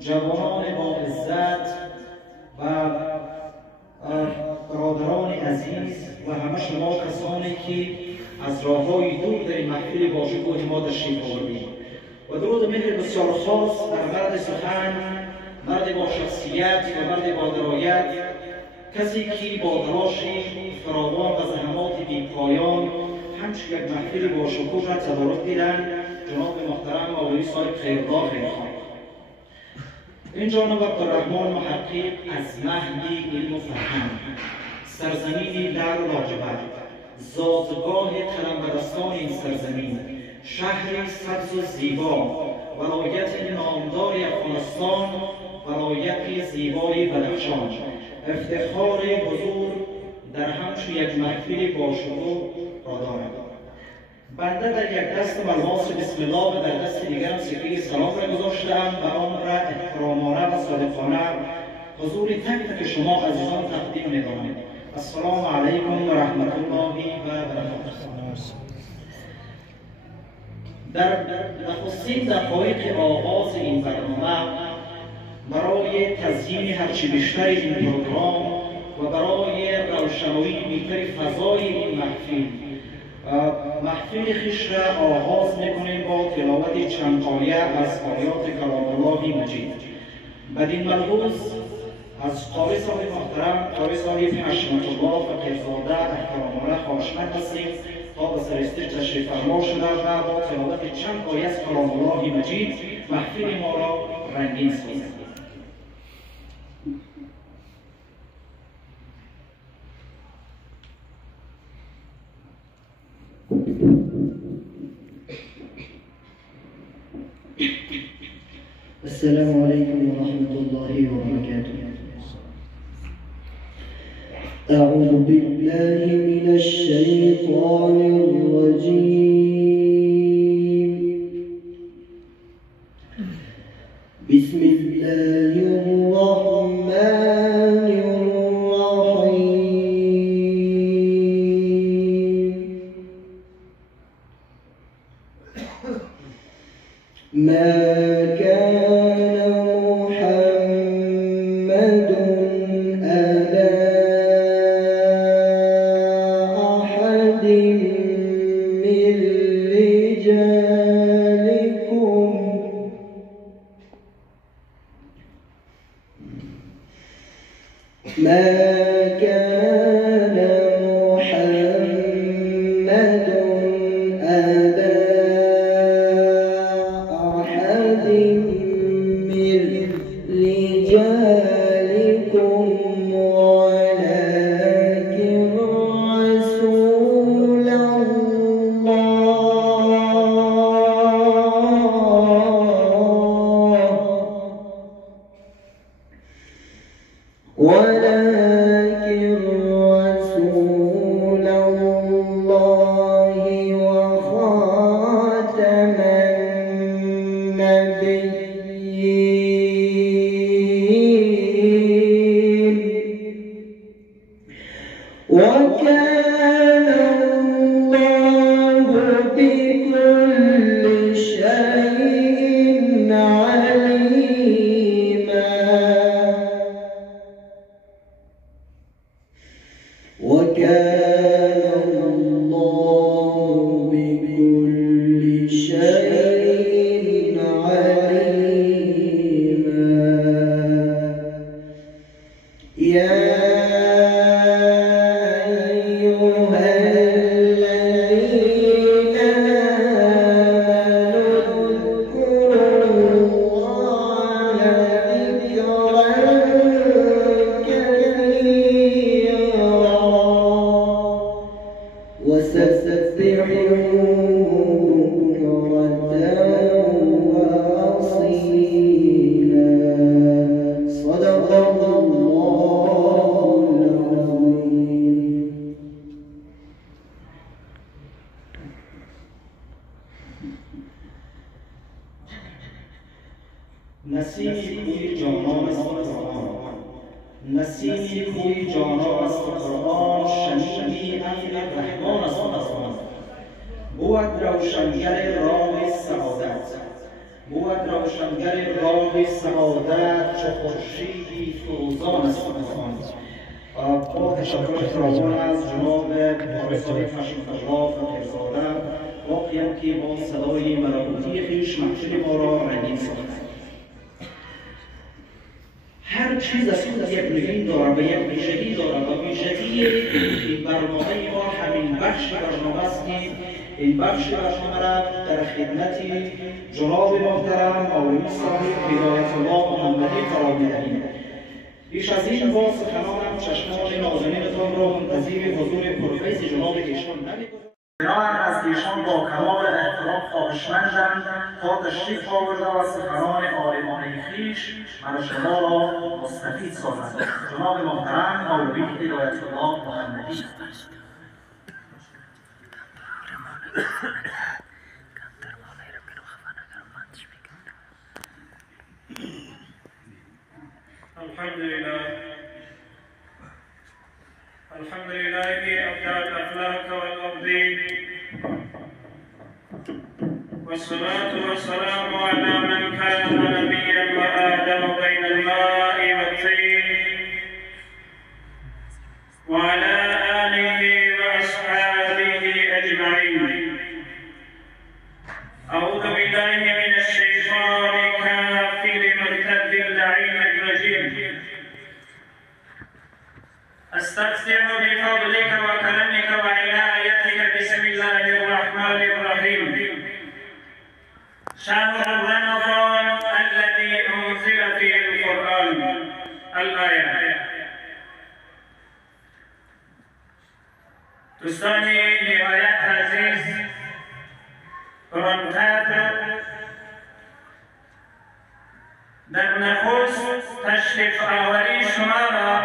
جوانان با عزت و برادران عزیز و همه شما کسانی که از راه‌های دور در این محفل باشکوه ما تشریف آوردید و درود و مهر بسیار خاص در مرد سخن، مرد با شخصیت و مرد با درایت، کسی که با تلاش فراوان و زحمات بی‌پایان همچون یک محفل باشکوه را تدارک دیدند، جناب محترم مولوی صاحب خیرخواه خیرخواه. این جانب عبدالرحمن محقق از مهدی علم و فرهنگ، سرزمینی در لاجورد، زادگاه قلمبدستان این سرزمین، شهری سبز و زیبا، ولایت نامدار افغانستان، ولایت زیبای بدخشان، افتخار حضور در همچون یک محفل باشکوه را دارد. بنده در یک دست ملماس بسم الله و در دست دیگرم سکه سلام را گذاشتم و آن را احترامانه و صادقانه حضور تک تک شما عزیزان تقدیم می‌کنم. السلام علیکم و رحمت الله و برکاته. در نخستین دقایق آغاز این برنامه برای تزیین هرچی بیشتر این پروگرام و برای روشنایی بیشتر فضای این محفل خویش را آغاز میکنیم با تلاوت چند آیه از آیات کلام الله مجید. بدین ملحوظ از قاری صاحب محترم، قاری صاحب حشمت الله فقیرزاده احترامانه خواهشمند هستیم تا به سر استیج تشریف فرما شده و با تلاوت چند آیه از کلام الله مجید محفل ما را رنگین سازند. السلام عليكم ورحمة الله وبركاته. أعوذ بالله من الشيطان الرجيم. بسم الله الرحمن الرحيم. ما نسیمی کوی جانان است قرآن، نسیمی کوی جانان است قرآن، شنیدی امر رحمان است آسمان. بود روشنگر راه سعادت، بود روشنگر راه سعادت چو خورشیدی فروزان است آسان. با تشکر فراوان از جناب مبارک‌های خشم‌فجاف و پیرزاده واقعیم که با صدای ملائکتی خویش محفل ما را رنگین ساختند. هر چیز از خود یک نگین دارد و یک ویژگی دارد و ویژگی این برنامه ما همین بخش برنامه است که این بخش برنامه را در خدمت جناب محترم مولوی صاحب هدایت الله محمدی قرار می‌دهیم. بیش از این با سخنانم چشمان نازنینتان را منتظر حضور پرفیض جناب ایشان نمی‌گذارم. بنابراین از ایشان با کمال احترام خواهشمندم تا تشریف آورده و سخنان عالمانه خویش من شما را مستفید سازند. جناب محترم مولوی هدایت الله محمدی. الحمد لله أبدع الأخلاق والأرضين والصلاة والسلام على من كان نبيا وآدم بين الماء والطين وعلى آله وأصحابه أجمعين. أعوذ بالله من الشيطان الكافر المرتد اللعين الرجيم. أستفتح بفضلك وكرمك وعنايتك بسم الله الرحمن الرحيم. شهر رمضان الذي أنزل فيه القرآن. الآية. دوستانی نهایت عزیز، قرآن‌قدر در نخست تشریف آوری شما را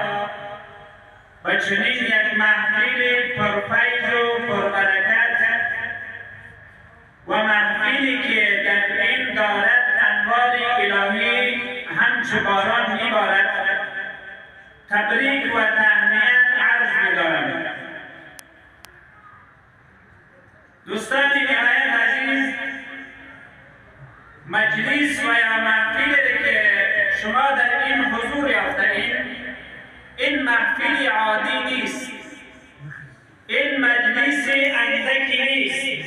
و چنین یک محفل پرفیض و پربرکت و محفلی که در این دارد انوار الهی همچو باران میبارد تبریک و تهنیت عرض می‌دارم. دوستان نهایت عزیز، مجلس و یا محفلی که شما در این حضور یافته‌اید این محفلی عادی نیست، این مجلس اندکی نیست،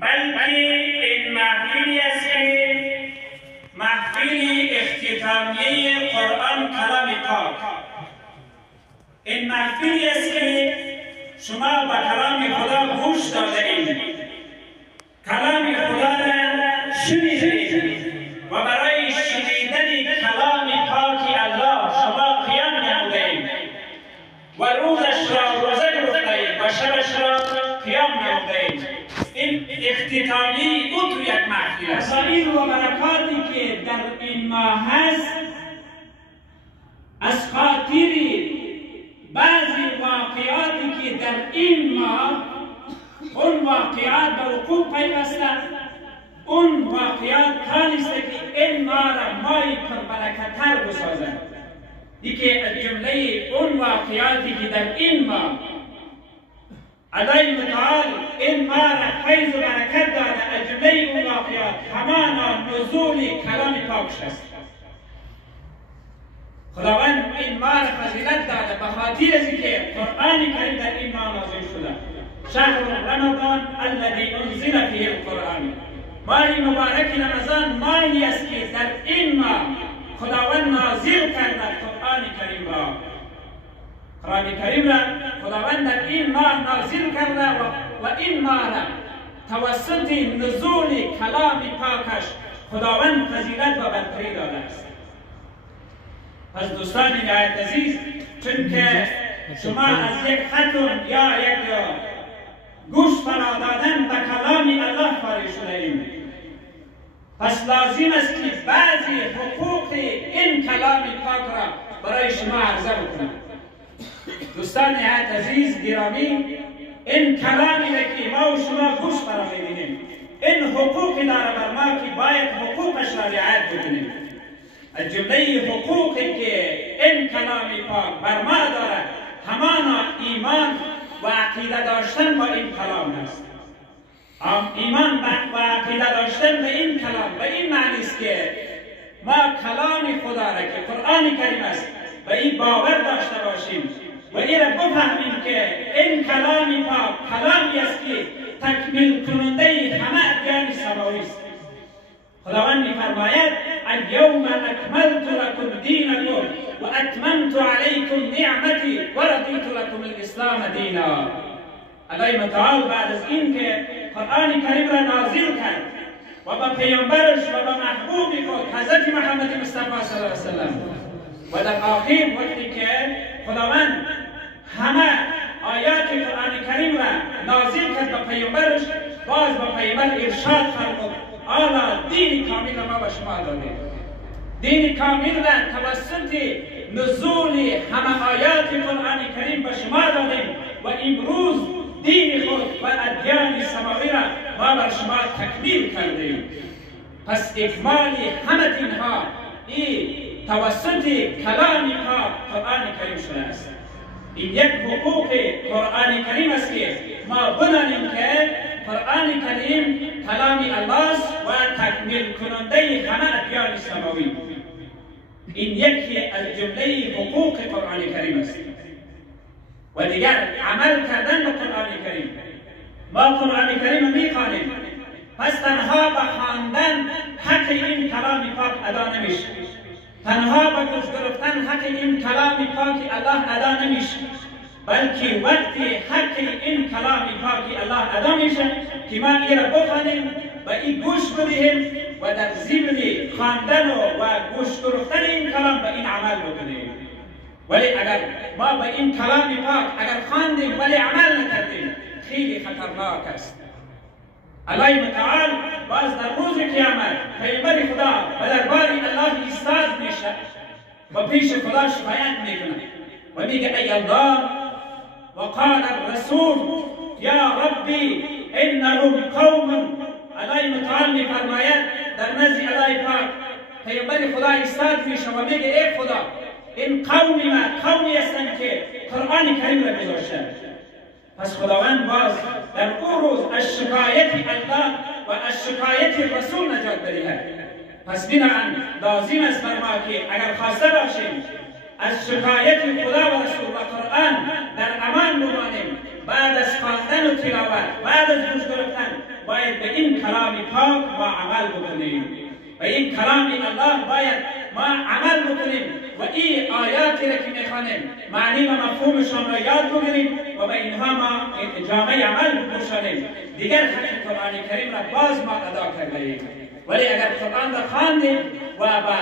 بلکه این محفلی است که محفلی اختتامیه قرآن کلام پاک. این محفلی است که شما به کلام خدا گوش داده اید، کلام خدا را شنیده اید و برای شنیدن کلام پاک الله شما قیام نموده اید و روزش را روزه گرفته اید و شبش را قیام نموده اید. این اختتامی او تو یک محفل است. فضائل و برکاتی که در این ماه هست از خاطر بعضی واقعاتی که در این ماه اون واقعات به وقوع پیوسته، اون واقعات کاریست که این ماه را ماهی پربرکت‌تر بسازد. دیگه از جمله اون واقعاتی که در این ماه خدای متعال این ماه را فیض و برکت داده، از جمله اون واقعات همانا نزول کلام پاکش است. خداوند این ماه را فضیلت داده به خاطر از اینکه قرآن کریم در این ماه نازل شده. شهر رمضان الذی انزل فیه القرآن. ماه مبارک رمضان ماهی است که در این ماه خداوند نازل کرده قرآن کریم را. قرآن کریم را خداوند در این ماه نازل کرده و این ماه را توسط نزول کلام پاکش خداوند فضیلت و برتری داده است. پس دوستان نهایت عزیز، چون که شما از یک ختم یا یک گوش فرا دادن به کلام الله فارغ شده اید، پس لازم است که بعضی حقوق این کلام پاک را برای شما عرضه بکنم. دوستان نهایت عزیز گرامی، این کلامی را که ما و شما گوش فرا می‌دهیم این حقوقی داره بر ما که باید حقوقش را رعایت بکنیم. از جمله حقوقی که این کلام پاک بر ما دارد همانا ایمان و عقیده داشتن با این کلام است. ایمان و عقیده داشتن به این کلام به این معنی است که ما کلام خدا را که قرآن کریم است به این باور داشته باشیم و این را بفهمیم که این کلامی پاک کلامی است که تکمیل کننده همه ادیان سماوی است. خداوند می‌فرماید الیوم اکملت لکم دینکم و اتممت علیکم نعمتی و رضیت لکم الاسلام دینا. الله متعال بعد از این که قرآن کریم را نازل کرد و با پیامبرش و با محبوب خود حضرت محمد مصطفی صلی الله علیه وسلم و در آخر وقتی که خداوند همه آیات قرآن کریم را نازل کرد با پیامبرش، باز با پیامبر ارشاد فرمود حالا دین کامل را ما به شما دادیم. دین کامل را توسط نزول همه آیات قرآن کریم به شما دادیم و امروز دین خود و ادیان سماوی را ما بر شما تکمیل کردیم. پس اکمال همه دینها این توسط کلام پاک قرآن کریم شده است. این یک حقوق قرآن کریم است که ما بدانیم که قرآن کریم کلام الله است و تکمیل کننده همه ادیان سماوی. این یکی از جمله حقوق قرآن کریم است. و دیگر عمل کردن به قرآن کریم. ما قرآن کریم میخوانیم، پس تنها به خواندن حق این کلام پاک ادا نمیشه، تنها به گوش گرفتن حق این کلام پاک الله ادا نمیشه، بلکه وقتی حق این کلام پاک الله ادا میشه که ما این را بخوانیم و این گوش بدهیم و در ضمن خواندن و گوش گرفتن این کلام به این عمل بکنیم. ولی اگر ما به این کلام پاک اگر خواندیم ولی عمل نکردیم خیلی خطرناک است. الله متعال باز در روز قیامت پیامبر خدا و دربار الله ایستاد میشه و پیش خدا شفاعت میکنه و میگه ای الله وقال الرسول یا ربی انهم قوم. الله متعال میفرماید در نزد الله پاک پیامبر خدا ایستاد میشه و میگه ای خدا این قومی هستند که قرآن کریم را گذاشتند. پس خداوند باز در او روز از شکایت الله و از شکایت رسول نجات بدهد. پس بنابراین لازم است بر ما که اگر خواسته باشیم از شکایت خدا و رسول و قرآن در امان بمانیم، بعد از خواندن و تلاوت بعد از گوش گرفتن باید به این کلام پاک ما عمل بکنیم. و این کلام الله باید ما عمل بکنیم و این آیاتی را که میخوانیم معنی و مفهومشان را یاد بگیریم و به اینها ما جامعه عمل بپوشانیم. دیگر حق قرآن کریم را باز ما ادا کردیم. ولی اگر قرآن را خواندیم و با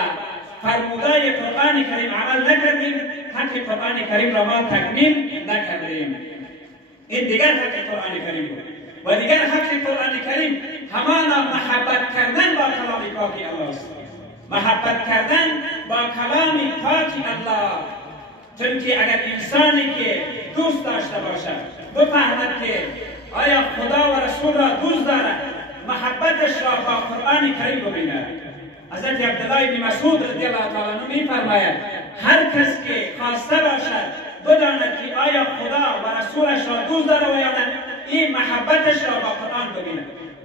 فرمودهای قرآن کریم عمل نکردیم حق قرآن کریم را ما تکمیل نکردیم. این دیگر حق قرآن کریم بود. و دیگر حق قرآن کریم همانا محبت کردن با کلام پاک الله است. محبت کردن با کلام پاک الله. چون که اگر انسانی که دوست داشته باشد بفهمد که آیا خدا و رسول را دوست دارد، محبتش را با قرآن کریم ببیند. حضرت عبدالله بن مسعود رضی الله تعالی عنه میفرماید هر کس که خواسته باشد بداند که آیا خدا و رسولش را دوست دارد و یا نه، این محبتش را با قرآن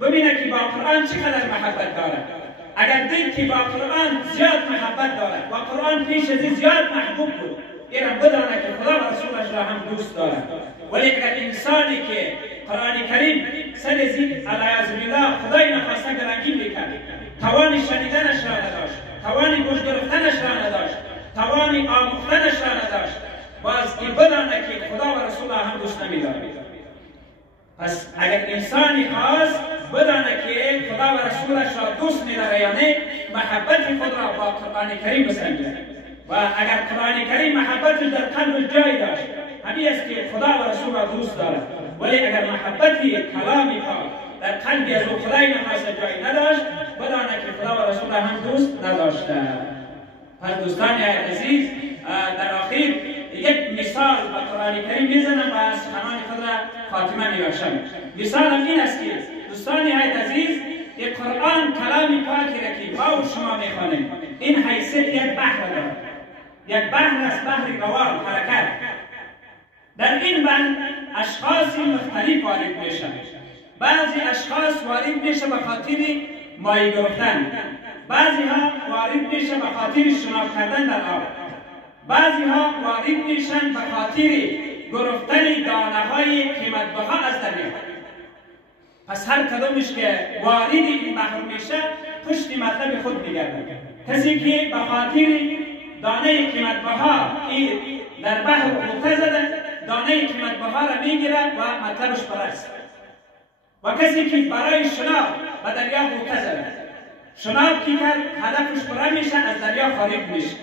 ببینه که با قرآن چقدر محبت دارد. اگر دید که با قرآن زیاد محبت دارد و قرآن پیش از زیاد محبوب بود، این را بداند که خدا و رسولش را هم دوست دارد. ولی اگر انسانی که قرآن کریم سر زید علیه بالله خدای نخواسته گرنگی میکرد، توان شنیدنش را نداشت، توان گوش گرفتنش را نداشت، توان آموختنش را نداشت، باز این بداند که خدا و رسول را هم دوست نمی‌دارد. پس اگر انسانی خواست بداند که خدا و رسولش را دوست می‌دارد یعنی محبت خود را با قرآن کریم بسنجد. و اگر قرآن کریم محبتش در قلب جای داشت، همین است که خدا و رسول را دوست دارد. ولی اگر محبتی کلامی پاک در قلبی از او خدای نخواسته جای نداشت، بداند که خدا و رسول را هم دوست نداشته. پس دوستان عزیز، در آخر یک مثال با قرآن کریم میزنم و سخنان خود را خاتمه میبخشم. مثال این است که دوستان عزیز، یک قرآن کلام پاکی را که ما و شما میخوانیم این حیثیت یک بحر دارد. یک بحر است، بحر روان حرکت. در این بحر اشخاص مختلف وارد میشن. بعضی اشخاص وارد میشه به خاطر ماهی گرفتن، بعضی ها وارد میشه به خاطر شناب کردن در آب، بعضی ها وارد میشن به خاطر گرفتن دانه های قیمت بها از دریا. پس هر کدومش که وارد این بحر میشه پشت مطلب خود میگرده. کسی که به خاطر دانه قیمت بها در بحر غوطه زده، دانه قیمت بها را میگیره و مطلبش برست. و کسی که برای شناب به دریا غوطه زده، شناب کی کرد هدفش برای میشه از دریا خارج میشه.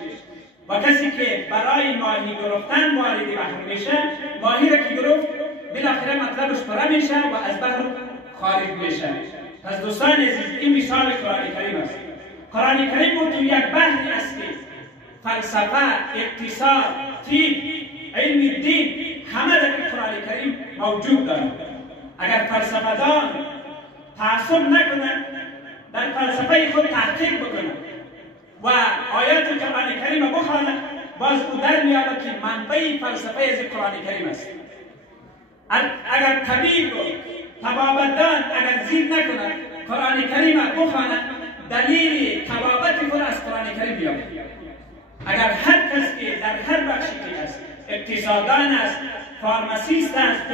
و کسی که برای ماهی گرفتن وارد بحر میشه، ماهی را که گرفت بالاخره مطلبش برای میشه و از بحر خارج میشه. پس دوستان عزیز این مثال قرآن کریم است. قرآن کریم تو یک بحری است که فلسفه، اقتصاد، طب، علم دین همه در قرآن کریم موجود دارد. اگر فلسفه‌دان تعصب نکنه، در فلسفه خود تحقیق بکنه و آیات قرآن کریم بخوانه، باز او در میابه که منبع فلسفه از قرآن کریم است. اگر طبیب و طبابتدان اگر زیر نکنه قرآن کریم بخوانه، دلیل طبابت خود از قرآن کریم بیابه. اگر هر کس که در هر بخشی که است، اقتصاددان است، فارماسیست است،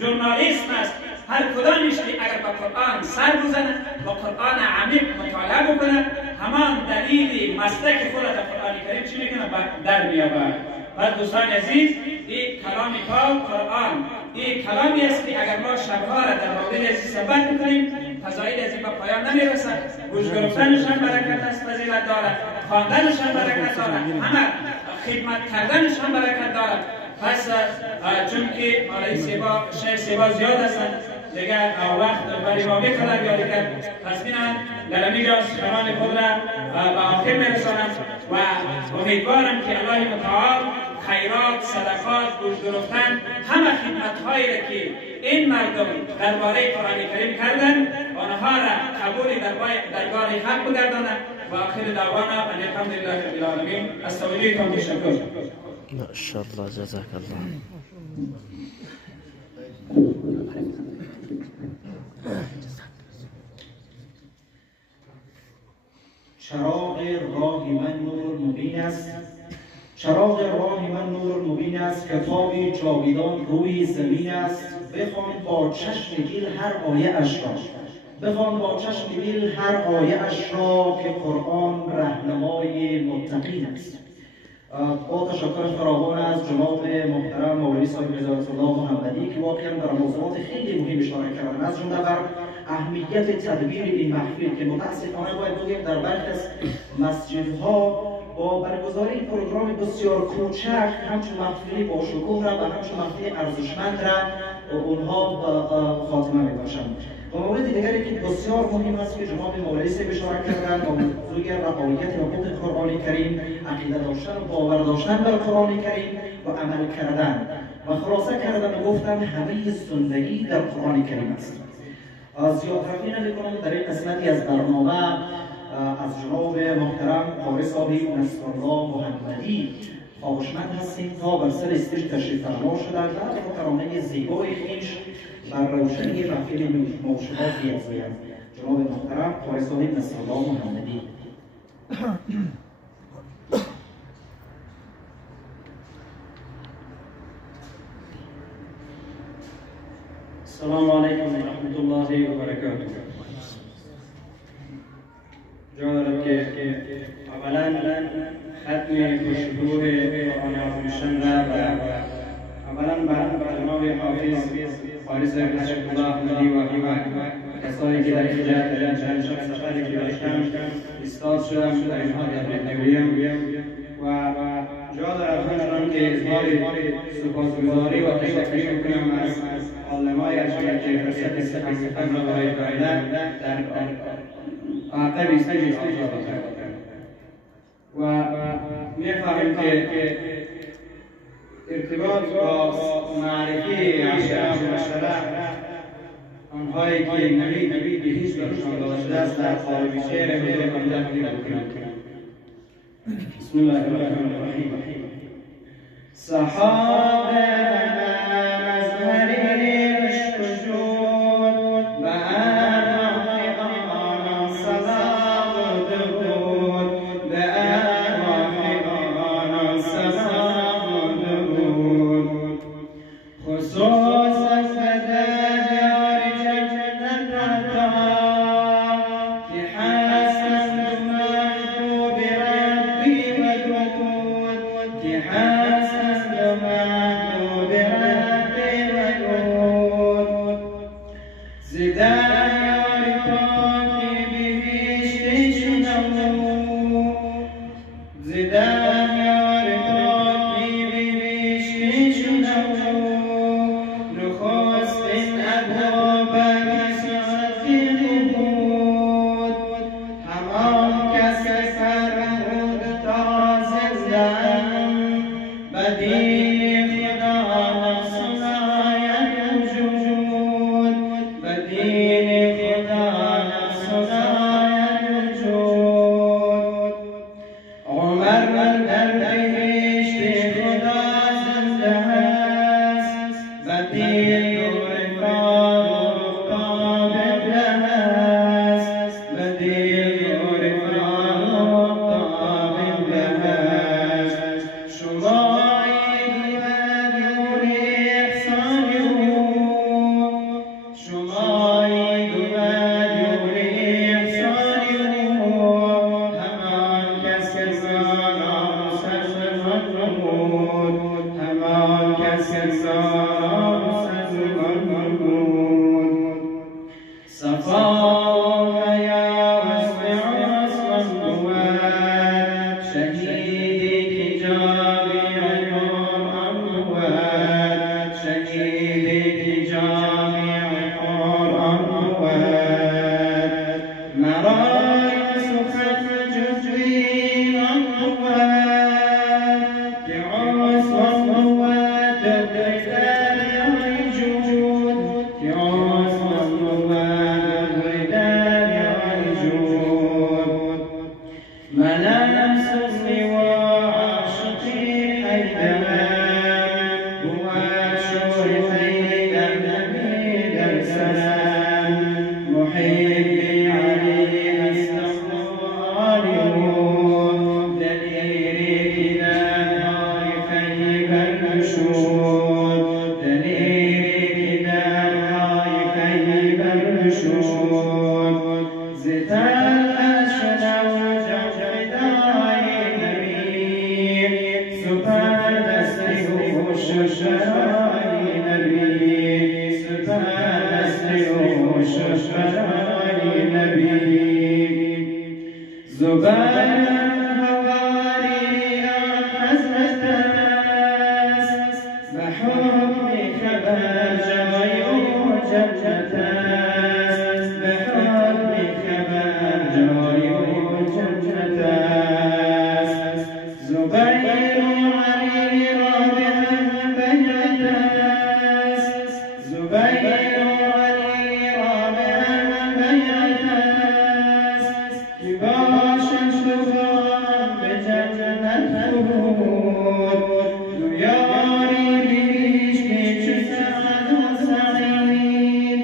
ژورنالیست است، هر کدامش که اگر با قرآن سر بزنه، با قرآن عمیق مطالعه بکنه، همان دلیل مسلک خود در قرآن کریم چی میکنه در میابه. پس دوستان عزیز این کلام پاک قرآن این کلامی است که اگر ما شبها را در مورد از صحبت میکنیم فضایل از این به پایان نمیرسه. گوش گرفتنش هم برکت است، فضیلت دارد، خواندنش هم برکت دارد، همه خدمت کردنش هم برکت دارد. پس چون که شیخ سیبا زیاد هستند دیگر وقت برای ما میکنند یا دیگر پس بینند در اینجا سخنان خود را به آخر میرسانم و امیدوارم که الله متعال خیرات، صدقات، گوش گرفتن همه خدمت‌هایی را که این مردم درباره قرآن کریم کردند آنها را قبول درگاه حق بگرداند و آخر دعوانا ان الحمدلله رب العالمین. استودیکم تشکر. ماشاءالله جزاک الله. چراغ راه من نور مبین است، چراغ راه من نور مبین است، کتاب جاویدان روی زمین است. بخوان با چشم دل هر آیه اش را، بخوان با چشم دل هر آیه اش را، که قرآن رهنمای متقین است. با تشکر فراوان از جناب محترم مولوی صاحب رضایت الله محمدی که واقعا در موضوعات خیلی مهم اشاره کردن، از جمله بر اهمیت تدبیر این محفل که متاسفانه باید بگیم در برخی از مسجدها با برگزاری این پروگرام بسیار کوچک همچون محفلی با شکوه را و همچون محفلی ارزشمند را اونها خاتمه می‌بخشند. و مورد دیگری که بسیار مهم است که جناب مولوی صاحب اشاره کردند موضوع رعایت حقوق قرآن کریم، عقیده داشتن و باور داشتن بر قرآن کریم و عمل کردن و خلاصه کردن و گفتن همه زندگی در قرآن کریم است. زیاد حرفی نمی‌کنم. در این قسمتی از برنامه از جناب محترم قاری صاحب نصرالله محمدی خواهشمند هستیم تا بر سر استیج تشریف فرما شدند و با ترانه زیبای خویش بر روشنی محفل موشبات بیفزایند. جناب محترم قاری صاحب نصرالله محمدی. السلام علیکم و رحمت الله و برکاته. جا دارم که اولا ختم بشهور قرآن عظیم را اولا بر جناب حافظ قاری صاحب الله محمدی و کسانی که در این جهت در چند سفری که داشتم استاد شدم در اینها در نویم و جا دارم همچنان که اظهار سپاسگزاری و تشکر میکنم از علمای اشیاء که فرصت استفاده را برای دادن در عقب استیج و می‌فهمیم که ارتباط با معرفی اشیاء مشترک آنهایی که نوید به هیچ برشان داشته است در قالب شعر حضور بنده بکنیم. بسم الله الرحمن الرحیم. سحاب مظهر عشق شد شهیدی که جامع قرآن بود شهیدی که جامع قرآن بود مرای سخن جزوی آن بود که عصمت بود دریای جود که عصمت بود دریای جود منم سنی و عاشقی حیدرم بود شور حیدر نبی در سلام محبی علی استغفار بود دلیری در خیبر نشود دلیری در خیبر نشود زتر شدم جفدای نبی سپر دستی و ششرای نبی سپر دستی و ششرای نبی زبان هواری حضرت است به حکم خبر جای و جنت است به حکم خبر جای و جنت است زبیر و علی را به هم بیعت است زبیر و علی را به هم بیعت است که باشد شفاهم به جنت فرود دو یاری بیش که چو سعد و سعید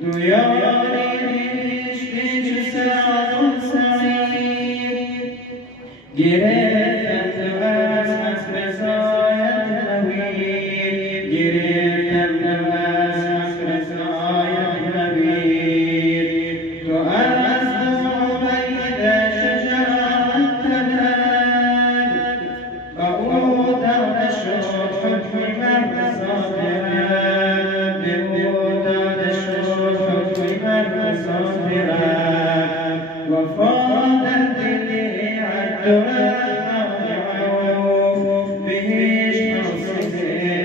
دو یاری بیش که چو سعد و سعید گرفتم تو از حسب سایت نوید گرفتم تو از حسب سایت نوید تو از عبید شجاعت طلب و او داده شد حکم مرد صادرت به او داده شد حکم مرد صادرت وفاد الدل عد عوف بهش مرسل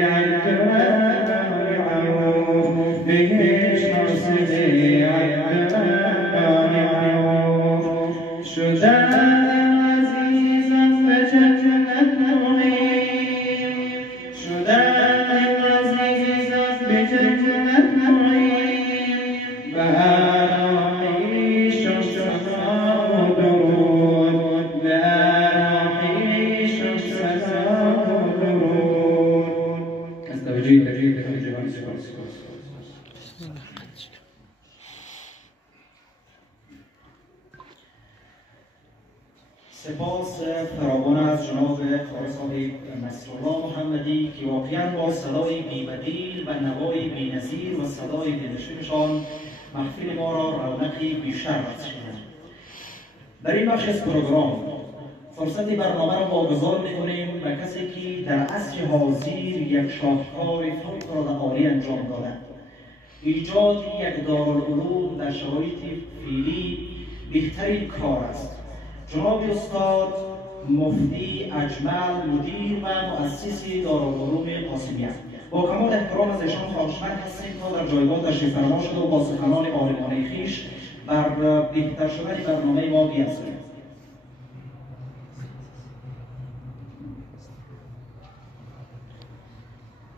عد عوف بهش مرسل عد عوف شدن عزیزم به جنت معین شدن عزیزم به جنت معین به ارواحی شمسها و درود به ارواحی شمسها و درود از توجیه جوان سپاس سپاس فراوان از جناب قاری صاحب نصرالله محمدی که واقعا با صدای بی‌بدیل و نوای بی‌نظیر و صدای دلنشینشان محفل ما را رونقی بیشتر بخشیدند. در این بخش از پروگرام فرصت برنامه را واگذار می‌کنیم به کسی که در عصر حاضر یک شاهکار فوق‌العاده عالی انجام دادند. ایجاد یک دارالعلوم در شرایط فعلی بهترین کار است. جناب استاد مفتی اجمل مدیر و مؤسس دارالعلوم قاسمیه، با کمال احترام از ایشان خواهشمند هستیم تا در جایگاه تشریف فرما شده و با سخنان عالمانه خویش بر بهتر شدن برنامه ما بیفزاییم.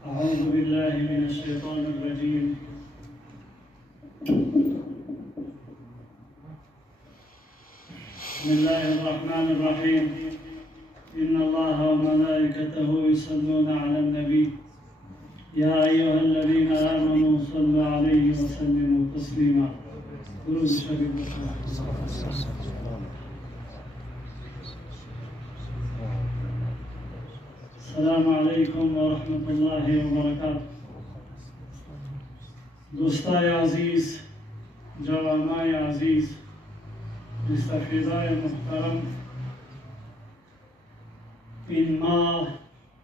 أعوذ بالله من الشيطان الرجيم بسم الله الرحمن الرحيم إن الله وملائكته يصلون على النبي يا أيها الذين آمنوا صلوا عليه وسلموا تسليما درود شريف السلام عليكم ورحمة الله وبركاته دوستای عزیز، جوانای عزیز، مستفیدای محترم، این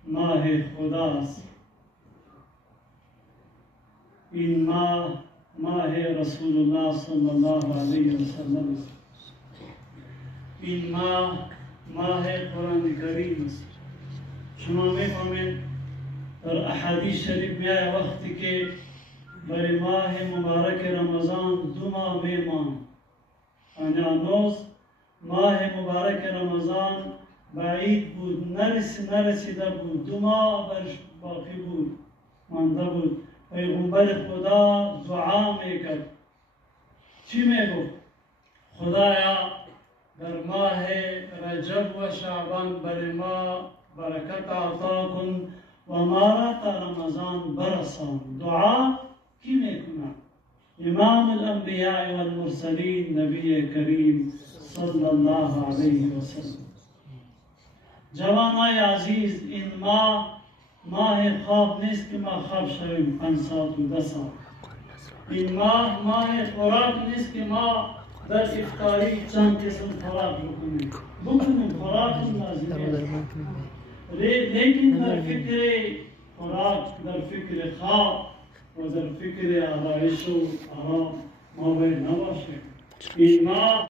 ماه خداست. این ماه رسول الله صلی الله علیه و سلم. این ماه قرآن کریم است. شما میفهمید در احادیث شریف میآید وقتی که برای ماه مبارک رمضان 2 ماه میمان، یعنی هنوز ماه مبارک رمضان بعید بود، نرسیده بود، 2 ماه برش باقی بود، مانده بود. پیغمبر خدا دعا میکرد، چی میگفت؟ خدایا در ماه رجب و شعبان برای ما برکت عطا کن و ما را تا رمضان برسان. دعا کی میکنه؟ امام الانبیاء والمرسلین نبی کریم صلی الله علیه و سلم. جوانای عزیز، این ماه خواب نیست که ما خواب شویم 5 ساعت و 10 ساعت. این ماه خوراک نیست که ما در افطاری چند قسم خوراک بکنیم خوراک لازمه، لیکن در فکر خوراک، در فکر خواب و در فکر آرایش و آرام ما باید نباشیم. این ماه